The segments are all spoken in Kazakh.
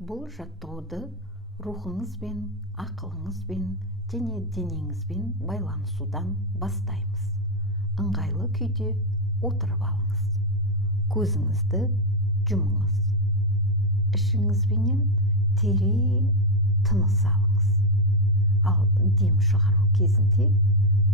Бұл жаттығуды рухыңызбен, ақылыңызбен және денеңізбен байланысудан бастаймыз. Ыңғайлы күйде отырып алыңыз. Көзіңізді жұмыңыз. Ішіңізбенен терең тыныс алыңыз. Ал дем шығару кезінде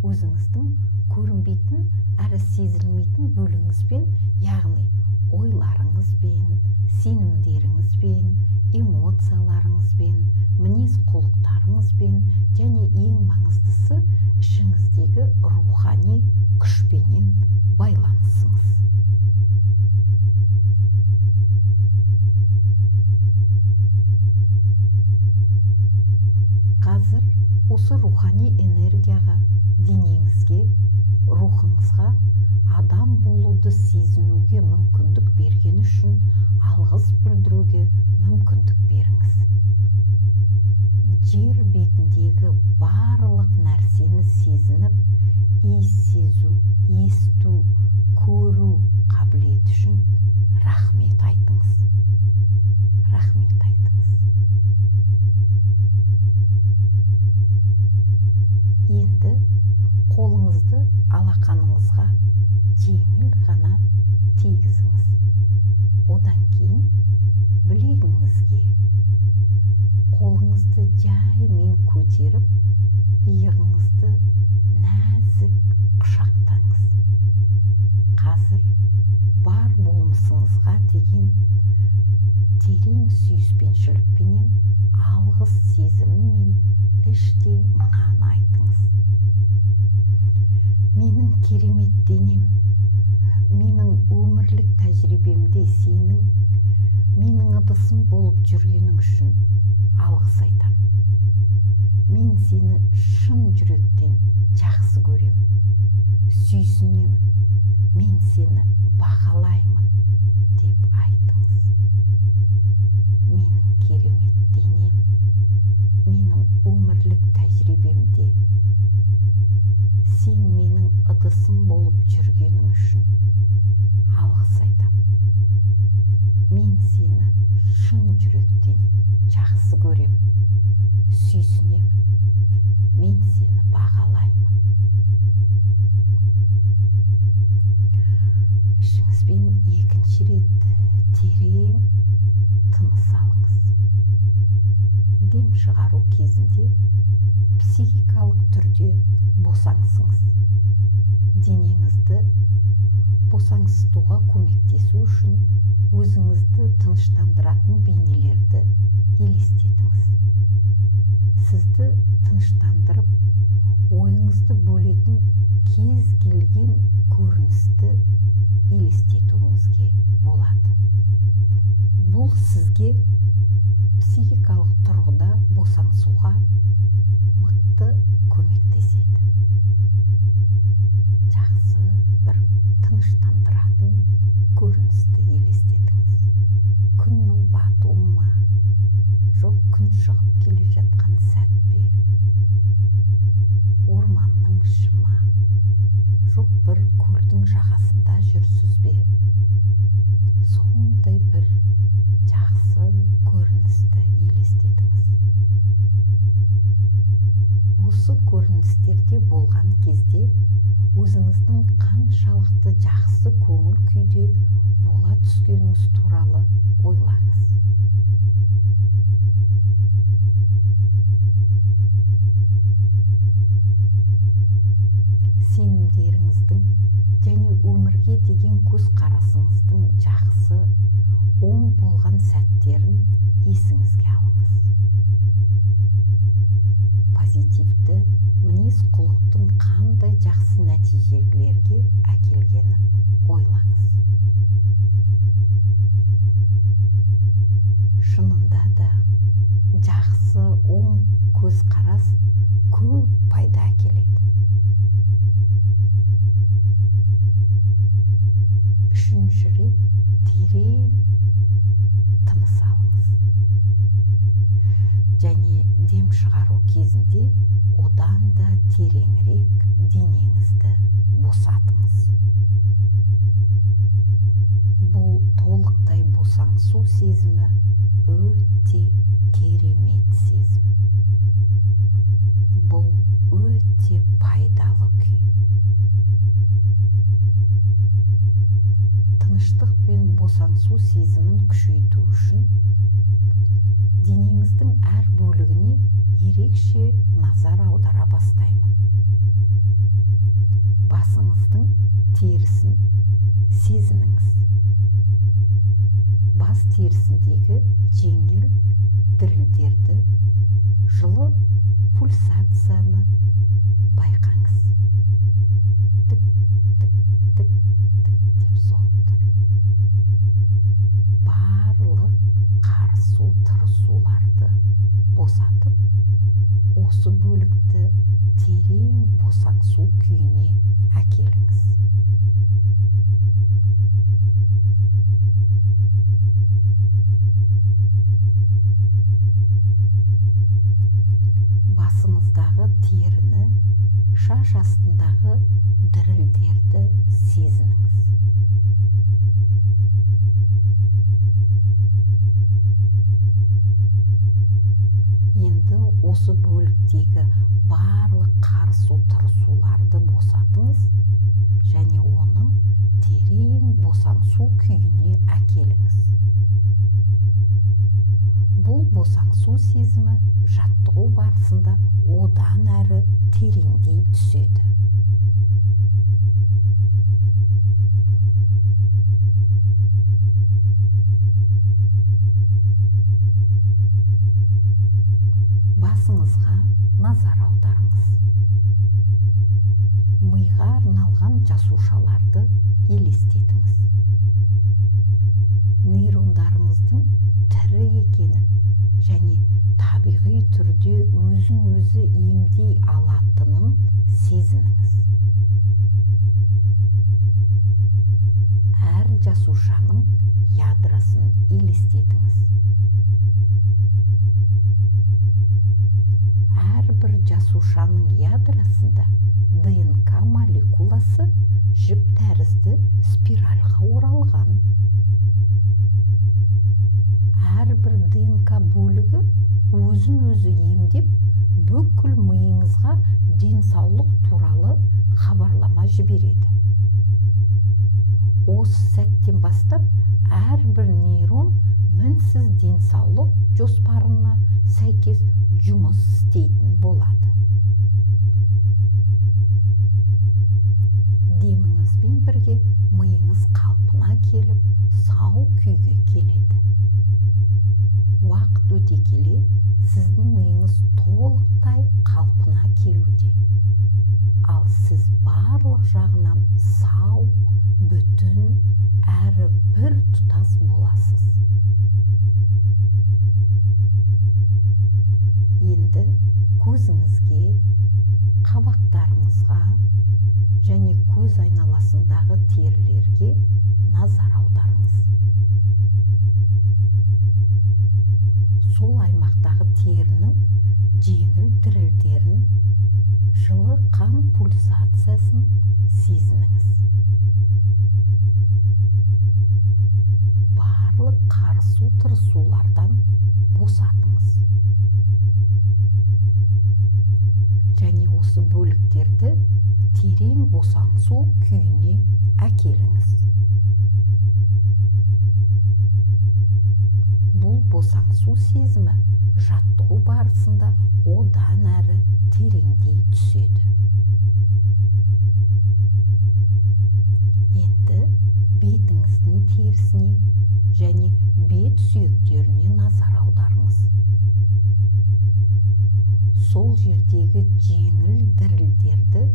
өзіңіздің көрінбейтін әрі сезілмейтін бөліңізбен, яғни ойларыңызбен, сенімдеріңізбен, эмоцияларыңызбен, мінез-құлықтарыңызбен және ең маңыздысы ішіңіздегі рухани күшпенен байланысыңыз. Қазір осы рухани энергияға, денеңізге, рухыңызға адам болуды сезінуге мүмкіндік берген үшін алғыс білдіруге мүмкіндік беріңіз. Жер бетіндегі барлық нәрсені сезініп, иіс сезу, есту, көру қабілеті үшін рахмет айтыңыз. Рахмет айтыңыз. Енді қолыңызды алақаныңызға жеңіл ғана тигізіңіз. Одан кейін білегіңізге қолыңызды жаймен көтеріп, иығыңызды нәзік құшақтаңыз. Қазір бар болмысыңызға деген терең сүйіспеншілікпенен алғыс сезімімен іштей мынаны айтыңыз. Менің керемет денем, менің өмірлік тәжірибемде сенің, менің ыдысым болып жүргенің үшін алғыс айтам. Мен сені шын жүректен жақсы көремін, сүйсінемін, мен сені бағалаймын деп айтыңыз. Менің керемет денем, менің өмірлік тәжірибемде сен менің ыдысым болып жүргенің үшін алғыс айтам. Мен сені шын жүректен жақсы көремін, сүйсінемін, мен сені бағалаймын. Ішіңізбен екінші рет терең тыныс алыңыз. Дем шығару кезінде психикалық түрде босаңсыңыз. Денеңізді босаңсытуға көмектесу үшін өзіңізді тыныштандыратын бейнелерді елестетіңіз. Сізді тыныштандырып, ойыңызды бөлетін кез келген көріністі елестетуіңізге болады. Бұл сізге психикалық тұрғыда босаңсуға мықты көмектеседі. Жақсы бір тыныштандыратын көріністі елестетіңіз. Күннің батуы ма, жоқ күн шығып келе жатқан сәт пе, орманның іші ма, жоқ бір көлдің жағасында жүрсіз бе, сондай бір жақсы көріністі елестетіңіз. Осы көріністерде болған кезде өзіңіздің қаншалықты жақсы көңіл күйде бола түскеніңіз туралы ойлаңыз. Сенімдеріңіздің және өмірге деген көзқарасыңыздың жақсы, оң болған сәттерін есіңізге алыңыз. Позитивті мінез-құлықтың қандай жақсы нәтижелерге әкелгенін ойлаңыз. Шынында да жақсы, оң көзқарас көп пайда әкеледі. Үшінші рет терең тыныс алыңыз. Және дем шығару кезінде одан да тереңірек денеңізді босатыңыз. Бұл толықтай босаңсу сезімі өте керемет сезім. Бұл өте пайдалы күй. Тыныштық пен босаңсу сезімін күшейту үшін денеңіздің әр бөлігіне ерекше назар аудара бастаймын. Басыңыздың терісін сезініңіз. Бас терісіндегі жеңіл дірілдерді, жылы пульсацияны байқаңыз. Тік, тік, тік, тік деп соғып тұр. Барлық қарысу тырысуларды босатып, осы бөлікті терең босаңсу күйіне әкеліңіз. Басыңыздағы теріні, шаш астындағы дірілдерді сезініңіз. Енді осы бөліктегі барлық қарысу тырысуларды босатыңыз және оны терең босаңсу күйіне әкеліңіз. Бұл босаңсу сезімі жаттығу барысында одан әрі тереңдей түседі. Басыңызға назар аударыңыз. Миға арналған жасушаларды елестетіңіз. Нейрондарыңыздың тірі екенін және табиғи түрде өзін-өзі емдей алатынын сезініңіз. Әр жасушаның ядросын елестетіңіз. Әрбір жасушаның ядросында ДНК молекуласы жіп тәрізді спиральға оралған. Әрбір ДНК бөлігі өзін-өзі емдеп, бүкіл миыңызға денсаулық туралы хабарлама жібереді. Осы сәттен бастап әрбір нейрон мінсіз денсаулық жоспарына сәйкес жұмыс істейтін болады. Деміңізбен бірге миыңыз қалпына келіп, сау күйге келеді. Уақыт өте келе, сіздің миыңыз толықтай қалпына келуде. Ал сіз барлық жағынан сау, бүтін, әрі бір тұтас боласыз. Енді көзіңізге, қабақтарыңызға және көз айналасындағы терілерге назар аударыңыз. Сол аймақтағы терінің жеңіл дірілдерін, жылы қан пульсациясын сезініңіз. Барлық қарысу тырысулардан босатыңыз. Және осы бөліктерді терең босаңсу күйіне әкеліңіз. Бұл босаңсу сезімі жаттығу барысында одан әрі тереңдей түседі. Енді бетіңіздің терісіне және бет сүйектеріне назар аударыңыз. Сол жердегі жеңіл дірілдерді,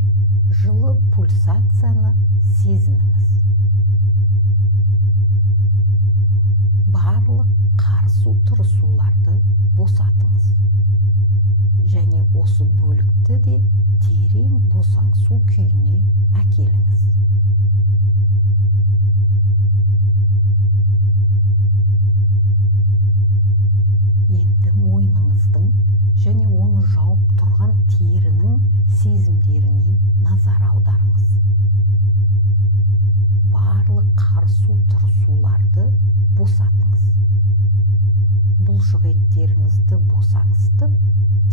жылы пульсацияны сезініңіз. Барлық қарысу тырысуларды босатыңыз. Және осы бөлікті де терең босаңсу күйіне әкеліңіз. Енді мойныңыздың және оны жауып тұрған терінің сезімдеріне назар аударыңыз. Барлық қарысу тырысуларды босатыңыз. бұлшық еттеріңізді босаңсытып,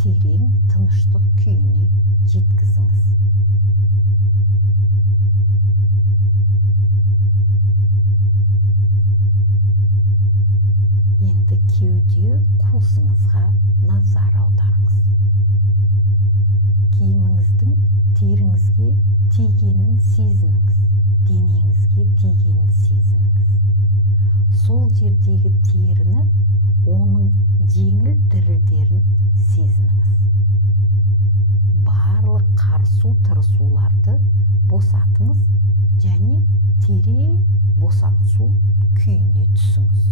терең тыныштық күйіне жеткізіңіз. Енді кеуде қуысыңызға назар аударыңыз. Киіміңіздің теріңізге тигенін сезініңіз, денеңізге тигенін сезініңіз. Сол жердегі теріні, оның жеңіл дірілдерін сезініңіз. Барлық қарсу тырысуларды босатыңыз және терең босаңсу күйіне түсіңіз.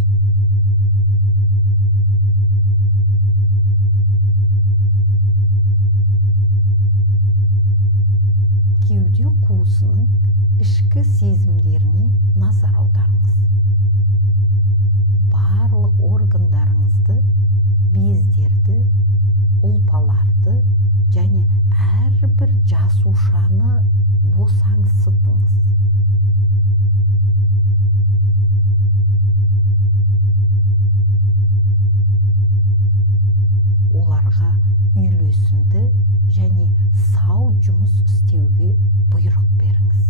Кеуде қуысының ішкі сезімдеріне назар аударыңыз. Барлық органдарыңызды, бездерді, ұлпаларды және әрбір жасушаны босаңсытыңыз. Оларға үйлесімді және сау жұмыс істеуге бұйрық беріңіз.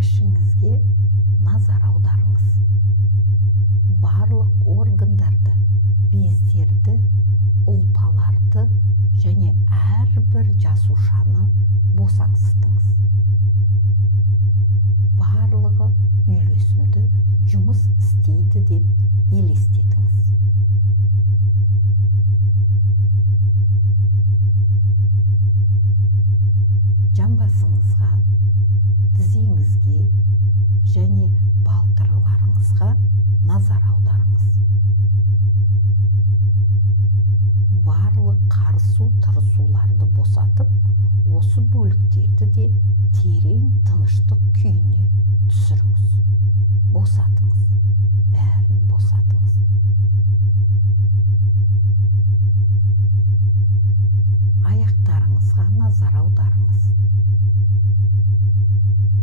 Ішіңізге назар аударыңыз. Барлық органдарды, бездерді, ұлпаларды және әрбір жасушаны босаңсытыңыз. Барлығы үйлесімді жұмыс істейді деп елестетіңіз. Жамбасыңызға, тізеңізге және балтырларыңызға назар аударыңыз. Барлық қарсу тырысуларды босатып, осы бөліктерді де терең тыныштық күйіне түсіріңіз. Босатыңыз. Бәрін босатыңыз. Аяқтарыңызға назар аударыңыз.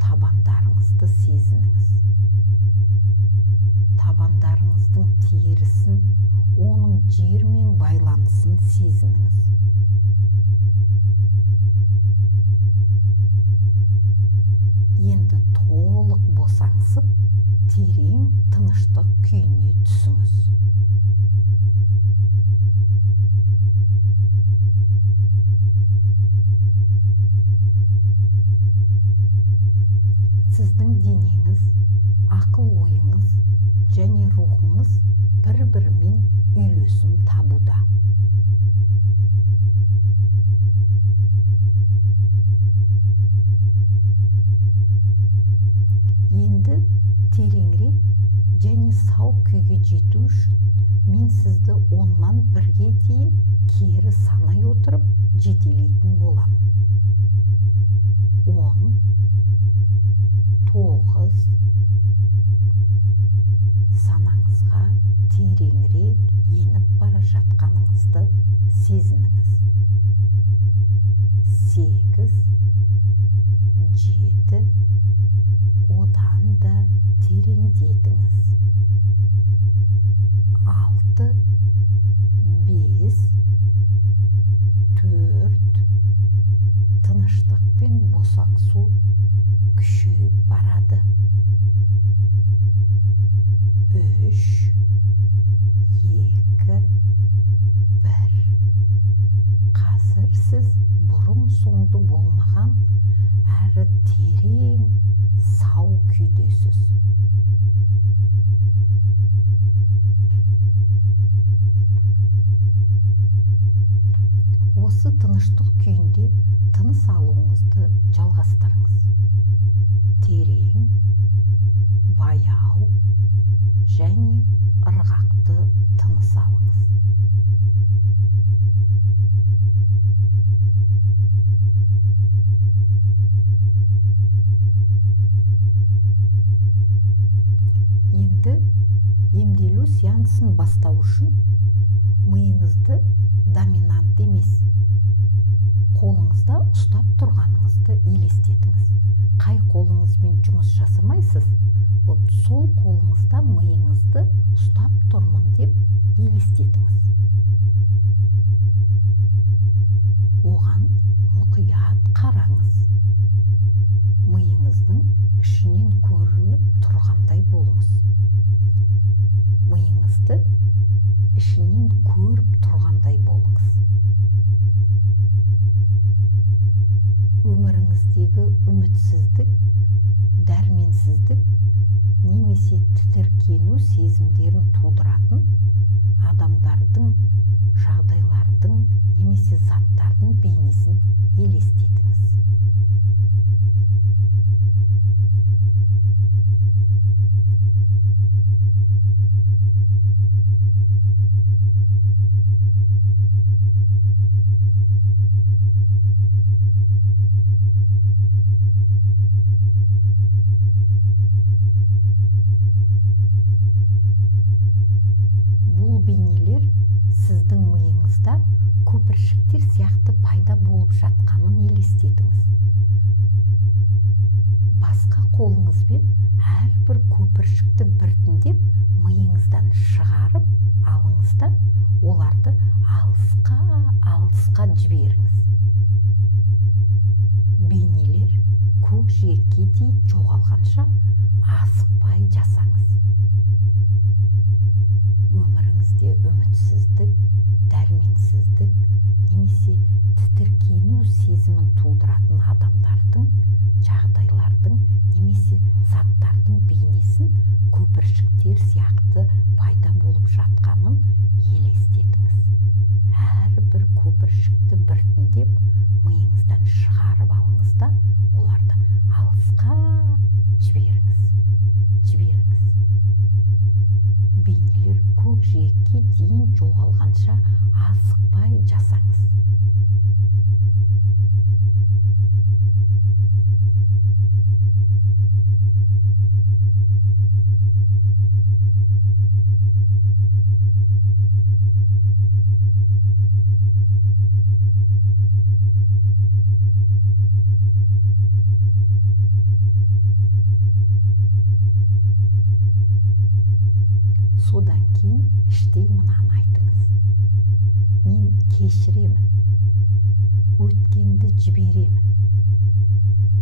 Табандарыңызды сезініңіз. Табандарыңыздың терісін, оның жермен байланысын сезініңіз. Енді толық босаңсып, терең тыныштық күйіне түсіңіз. Сіздің денеңіз, ақыл-ойыңыз және рухыңыз бір-бірімен үйлесім табуда. Енді тереңірек және сау күйге жету үшін мен сізді 10-нан 1-ге дейін кері санай отырып жетелейтін боламын. 10, 9, санаңызға тереңірек еніп бара жатқаныңызды сезініңіз. 8, 7, одан да тереңдетіңіз. 6, 5, 4, тыныштық пен босаңсу күшейіп барады. 3, 2, 1. Қазір сіз бұрын соңды болмаған әрі терең сау күйдесіз. Осы тыныштық күйінде тыныс алуыңызды жалғастырыңыз. Терең, баяу және ырғақты тыныс алыңыз. Енді емделу сеансын бастау үшін миыңызды доминант емес, қолыңызда ұстап тұрғаныңызды елестетіңіз. Қай қолыңызбен жұмыс жасамайсыз, вот сол қолыңызда миыңызды ұстап тұрмын деп елестетіңіз. Оған мұқият қараңыз. Миыңыздың ішінен көрініп тұрғандай болыңыз. Миыңызды ішінен көріп тұрғандай болыңыз. Өміріңіздегі үмітсіздік, дәрменсіздік немесе тітіркену сезімдерін тудыратын адамдардың, жағдайлардың немесе заттардың бейнесін елестетіңіз. Бейнелер сіздің миыңызда көпіршіктер сияқты пайда болып жатқанын елестетіңіз. Басқа қолыңызбен әрбір көпіршікті біртіндеп миыңыздан шығарып алыңыз да оларды алысқа жіберіңіз. Бейнелер көкжиекке дейін жоғалғанша асықпай жасаңыз. Өміріңізде үмітсіздік, дәрменсіздік немесе тітіркену сезімін тудыратын адамдардың, жағдайлардың немесе заттардың бейнесін көпіршіктер сияқты пайда болып жатқанын елестетіңіз. Әрбір көпіршікті біртіндеп миыңыздан шығарып алыңыз да оларды алысқа жіберіңіз. Бейнелер көкжиекке дейін жоғалғанша асықпай жасаңыз. Содан кейін іштей мынаны айтыңыз. Мен кешіремін, өткенді жіберемін.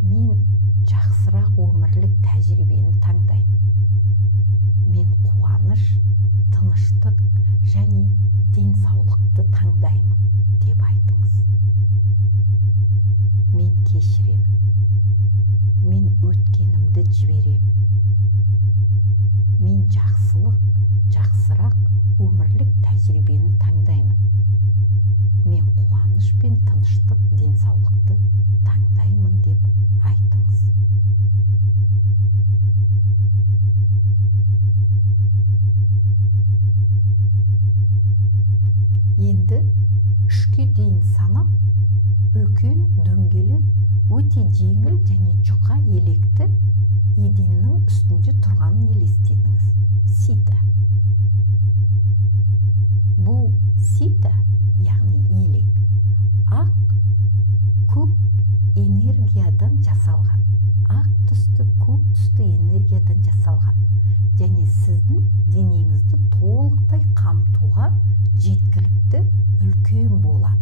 Мен жақсырақ өмірлік тәжірибені таңдаймын. Мен қуаныш, тыныштық және денсаулықты таңдаймын деп айтыңыз. Мен кешіремін. Мен өткенімді жіберемін. Мен жақсырақ өмірлік тәжірибені таңдаймын. Мен қуаныш пен тыныштық, денсаулықты таңдаймын деп айтыңыз. Енді 3-ке дейін санап, үлкен дөңгелек өте жеңіл және жұқа електі еденнің үстінде тұрғанын елестетіңіз. Сита. Бұл сита, яғни елек, ақ, көк энергиядан жасалған. Ақ түсті, көк түсті энергиядан жасалған. Және сіздің денеңізді толықтай қамтуға жеткілікті үлкен болады.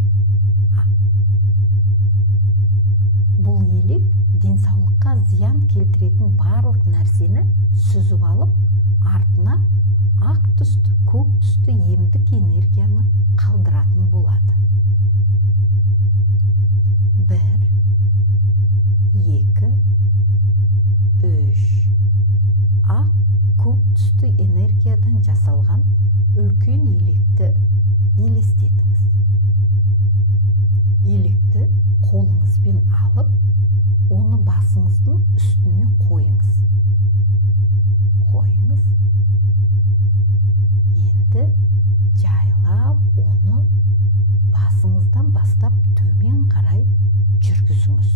Бұл елек денсаулыққа зиян келтіретін барлық нәрсені сүзіп алып, артына ақ түсті, көк түсті емдік энергияны қалдыратын болады. 1, 2, 3. Ақ, көк түсті энергиядан жасалған үлкен електі елестетіңіз. Електі қолыңызбен алып, оны басыңыздың үстіне қойыңыз. Енді жайлап оны басыңыздан бастап төмен қарай жүргізіңіз.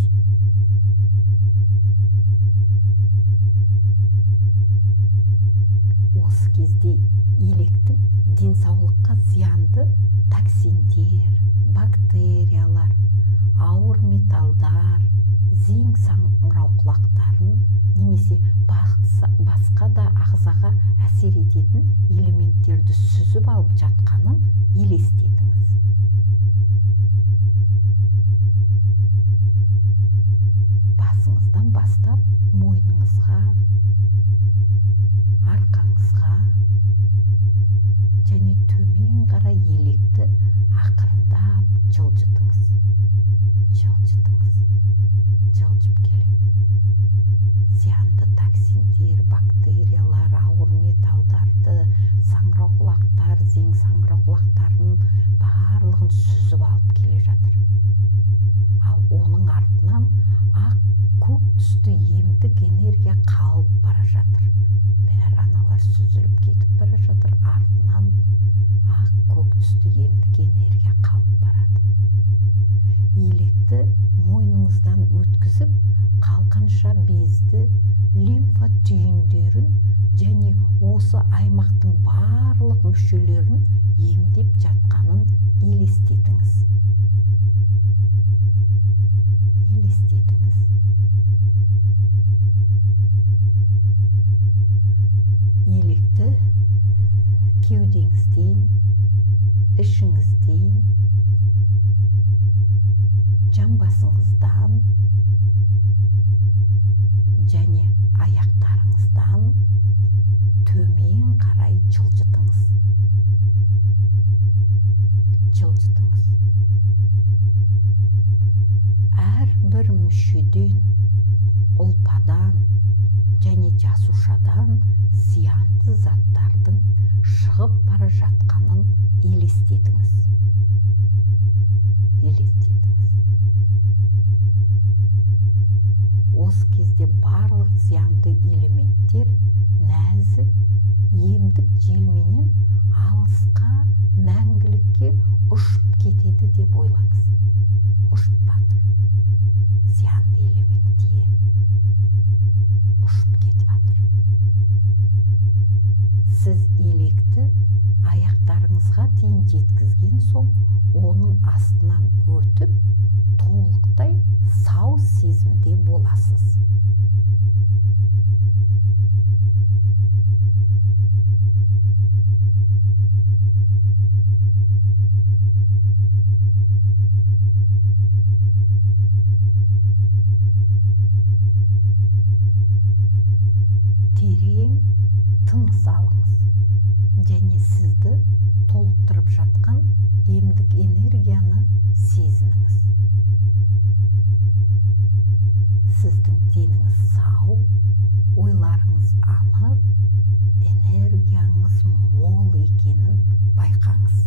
Осы кезде електің денсаулыққа зиянды токсиндер, бактериялар, ауыр металдар, зең саңырауқұлақтарын немесе басқа да ағзаға әсер ететін элементтерді сүзіп алып жатқанын елестетіңіз. Басыңыздан бастап мойныңызға, арқаңызға және төмен қарай електі ақырындап жылжытыңыз. Жылжып келеді. Зиянды токсиндер, бактериялар, ауыр металдарды, саңырауқұлақтар, зең саңырауқұлақтарын барлығын сүзіп алып келе жатыр. Ал оның артынан ақ көк түсті емдік энергия қалып бара жатыр. Бәрі аналар сүзіліп кетіп бара жатыр, артынан ақ көк түсті емдік энергия қалып барады. Електі мойныңыздан өткізіп, қалқанша безді, лимфа түйіндерін және осы аймақтың барлық мүшелерін емдеп жатқанын елестетіңіз. Електі кеудеңізден, ішіңізден, жамбасыңыздан және аяқтарыңыздан төмен қарай жылжытыңыз. Әрбір мүшеден, ұлпадан және жасушадан зиянды заттардың шығып бара жатқанын елестетіңіз. Осы кезде барлық зиянды элементтер нәзік емдік желменен алысқа, мәңгілікке ұшып кетеді деп ойлаңыз. Ұшып батыр. Зиянды элементтер ұшып кетіп жатыр. Сіз електі аяқтарыңызға дейін жеткізген соң, оның астынан өтіп, толықтай сау сезімде боласыз. Терең тыныс алыңыз және сізді толықтырып жатқан емдік энергияны сезініңіз. Сіздің деніңіз сау, ойларыңыз анық, энергияңыз мол екенін байқаңыз.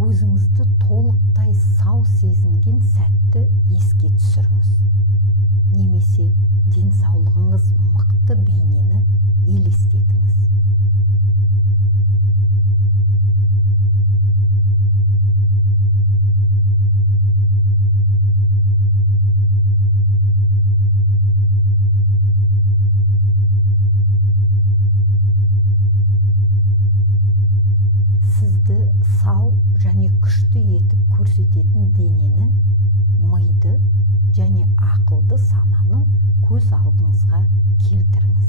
Өзіңізді толықтай сау сезінген сәтті еске түсіріңіз. Немесе денсаулығыңыз мықты бейнені елестетіңіз. Сізді сау және күшті етіп көрсететін денені, миды және ақылды сананы көз алдыңызға келтіріңіз.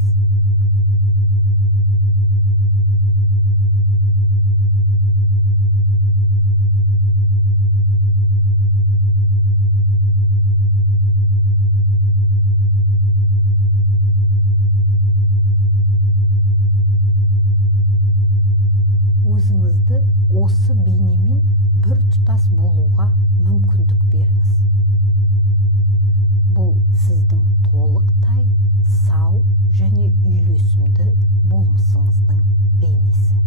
Өзіңізді осы бейнемен бір тұтас болуға мүмкіндік беріңіз. Бұл сіздің толықтай сау және үйлесімді болмысыңыздың бейнесі.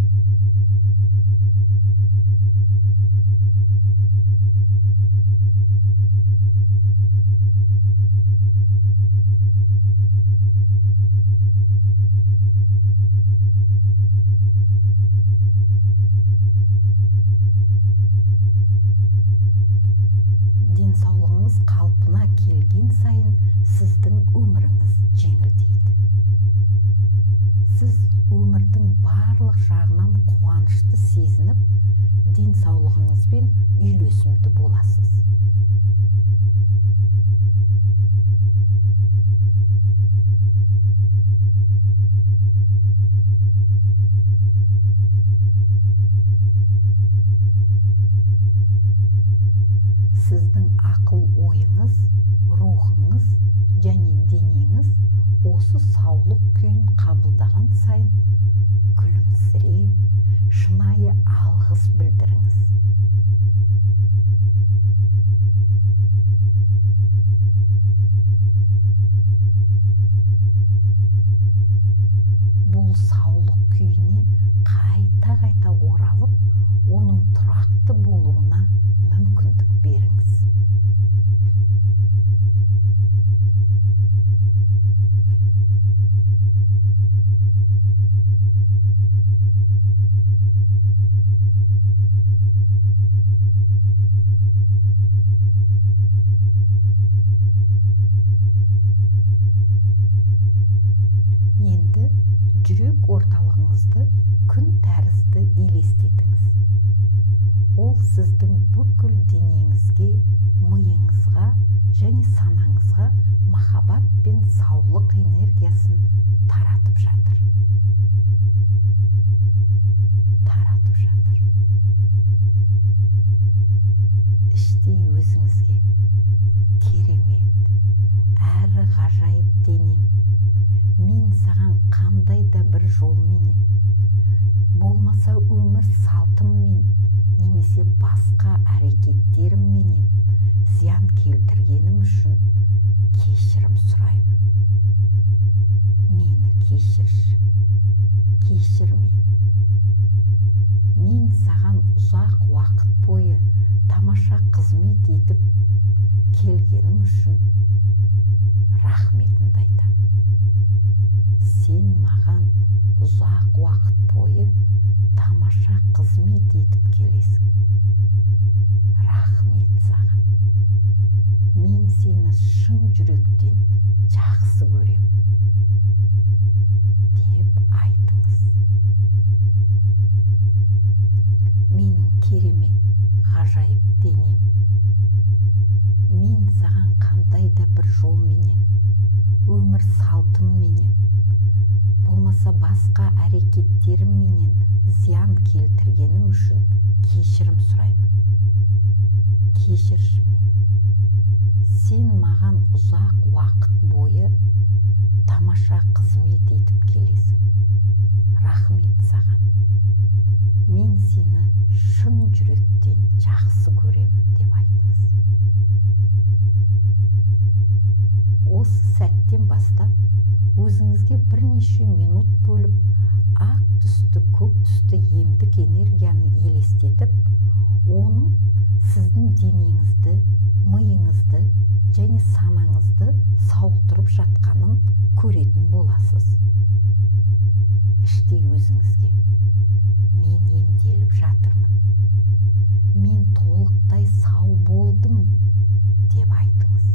келген сайын сіздің өміріңіз жеңілдейді. Сіз өмірдің барлық жағынан қуанышты сезініп, денсаулығыңызбен үйлесімді боласыз. Сіздің ақыл-ойыңыз, рухыңыз және денеңіз осы саулық күйін қабылдаған сайын күлімсіреп, шынайы алғыс білдіріңіз. Бұл саулық күйіне қайта-қайта оралып, оның тұрақты болуына мүмкіндік беріңіз. Енді жүрек орталығыңызды күн тәрізді елестетіңіз. Ол сіздің бүкіл денеңізге, миыңызға және санаңызға махаббат пен саулық энергиясын таратып жатыр. Іштей өзіңізге: керемет, әрі ғажайып денем, мен саған қандай да бір жолменен, болмаса өмір салтыммен немесе басқа әрекеттерімменен зиян келтіргенім үшін кешірім сұраймын. Мені кешірші, кешір мені. Мен саған ұзақ уақыт бойы тамаша қызмет етіп келгенің үшін рахметімді айтамын. Сен маған ұзақ уақыт бойы тамаша қызмет етіп келесің. Рахмет саған. Мен сені шын жүректен жақсы көремін деп айтыңыз. Менің керемет, ғажайып денем, мен саған қандай да бір жолменен, өмір салтымменен, болмаса басқа әрекеттерімменен зиян келтіргенім үшін кешірім сұраймын. Кешірші мені. Сен маған ұзақ уақыт бойы тамаша қызмет етіп келесің. Рахмет саған. Мен сені шын жүректен жақсы көремін деп айтыңыз. Осы сәттен бастап өзіңізге бірнеше минут бөліп, ақ түсті, көк түсті емдік энергияны елестетіп, оның сіздің денеңізді, миыңызды және санаңызды сауықтырып жатқанын көретін боласыз. Іштей өзіңізге: мен емделіп жатырмын, мен толықтай сау болдым деп айтыңыз.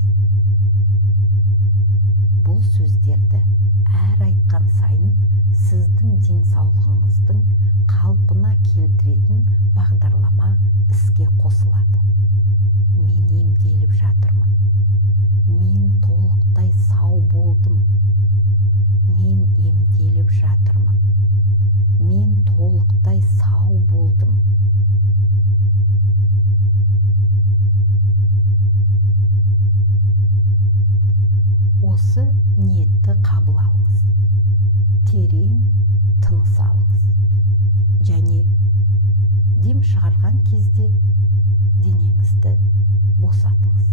Бұл сөздерді әр айтқан сайын сіздің денсаулығыңыздың қалпына келтіретін бағдарлама іске қосылады. Мен емделіп жатырмын, мен толықтай сау болдым, мен емделіп жатырмын, мен толықтай сау болдым. Осы ниетті қабыл алыңыз. Терең тыныс алыңыз. Және дем шығарған кезде денеңізді босатыңыз.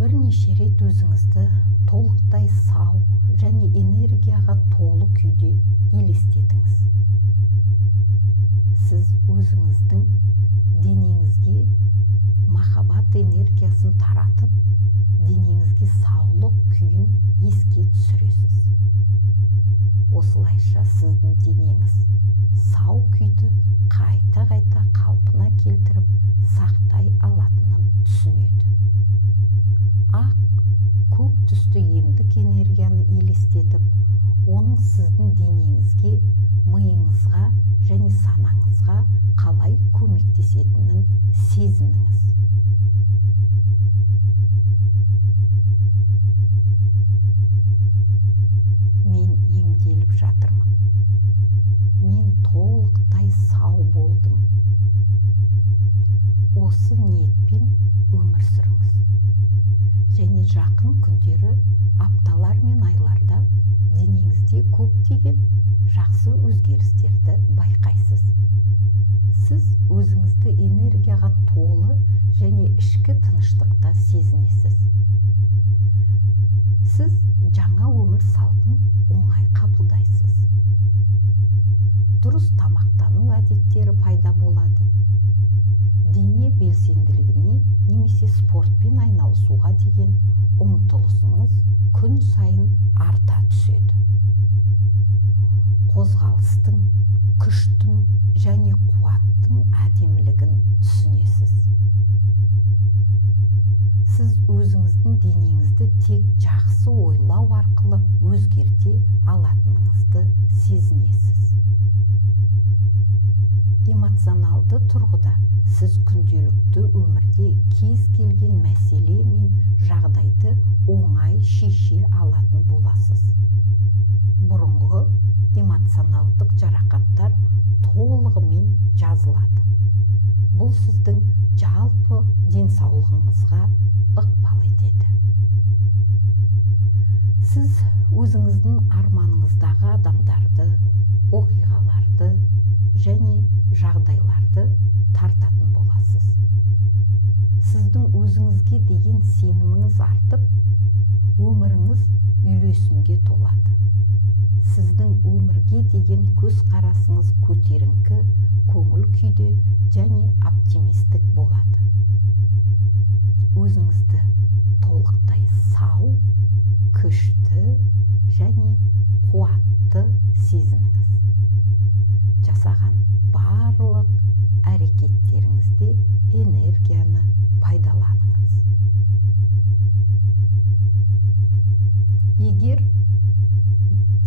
Бірнеше рет өзіңізді толықтай сау және энергияға толы күйде елестетіңіз. Сіз өзіңіздің денеңізге махаббат энергиясын таратып, денеңізге саулық күйін еске түсіресіз. осылайша сіздің денеңіз сау күйді қайта-қайта қалпына келтіріп сақтай алатынын түсінеді. Ақ, көк түсті емдік энергияны елестетіп, оның сіздің денеңізге, миыңызға және санаңызға қалай көмектесетінін сезініңіз. Мен емделіп жатырмын. Мен толықтай сау болдым. Осы ниетпен өмір сүріңіз. Және жақын күндері, апталар мен айларда денеңізде көптеген жақсы өзгерістерді байқайсыз. Сіз өзіңізді энергияға толы және ішкі тыныштықта сезінесіз. Сіз жаңа өмір салтын оңай қабылдайсыз. Дұрыс тамақтану әдеттері пайда болады. Дене белсенділігіне немесе спортпен айналысуға деген ұмтылысыңыз күн сайын арта түседі. Қозғалыстың, күштің және қуаттың әдемілігін түсінесіз. Сіз өзіңіздің денеңізді тек жақсы ойлау арқылы өзгерте алатыныңызды сезінесіз. Эмоционалды тұрғыда сіз күнделікті өмірде кез келген мәселе мен жағдайды оңай шеше алатын боласыз. Бұрынғы эмоционалдық жарақаттар толығымен жазылады. Бұл сіздің жалпы денсаулығыңызға ықпал етеді. Сіз өзіңіздің арманыңыздағы адамдарды, оқиғаларды және жағдайларды тартатын боласыз. Сіздің өзіңізге деген сеніміңіз артып, өміріңіз үйлесімге толады. Сіздің өмірге деген көзқарасыңыз көтеріңкі, көңіл күйде және оптимистік болады. Өзіңізді толықтай сау, күшті және қуатты сезініңіз. Жасаған барлық әрекеттеріңізде энергияны пайдаланыңыз. Егер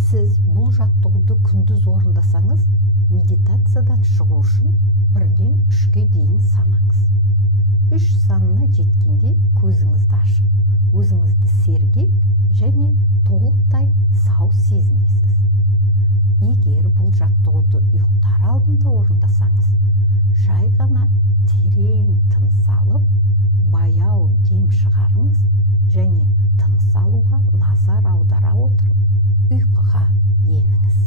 сіз бұл жаттығуды күндіз орындасаңыз, медитациядан шығу үшін 1-ден 3-ке дейін санаңыз. 3 санына жеткенде көзіңізді ашып, өзіңізді сергек және толықтай сау сезінесіз. Егер бұл жаттығуды ұйықтар алдында орындасаңыз, жай ғана терең тыныс алып, баяу дем шығарыңыз және тыныс алуға назар аудара отырып, ұйқыға еніңіз.